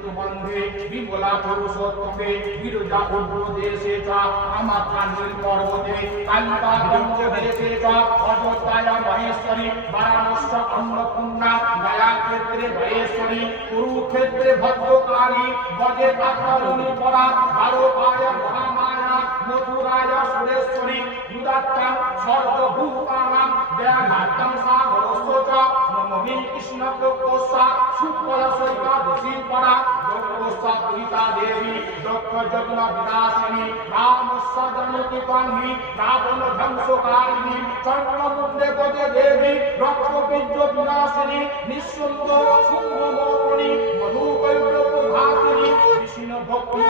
ঋতুবন্ধে বিমলা পুরুষোত্তমে বিরজা উগ্রদেশে চ আমাকান্ডীর পর্বতে কালিকা গঞ্জদেশে চ অযোধ্যায় মহেশ্বরী বারাণস্য অন্নপূর্ণা গয়া ক্ষেত্রে মহেশ্বরী কুরুক্ষেত্রে ভদ্রকালী গজে কাতরণী পরা দ্বারকায় মহামায়া মথুরায় সুরেশ্বরী উদাত্তাং সর্বভূতানাং দেয়ানার্দং সাগরস্য চ নমমি কৃষ্ণ প্রকোষা শুক্লশৈকা দোষী পরা দক্ষোষা পুরিতা দেবী দক্ষ যজ্ঞ বিনাশিনী রামস্য জনতি কাঙ্গি রাবণ ধ্বংসকারিণী চন্দ্রমুণ্ডে গজে দেবী রক্তবীর্য বিনাশিনী নিঃশুম্ভ শুম্ভ মোহিনী মধুকৈব্য প্রভাতিনী কৃষ্ণ ভক্তি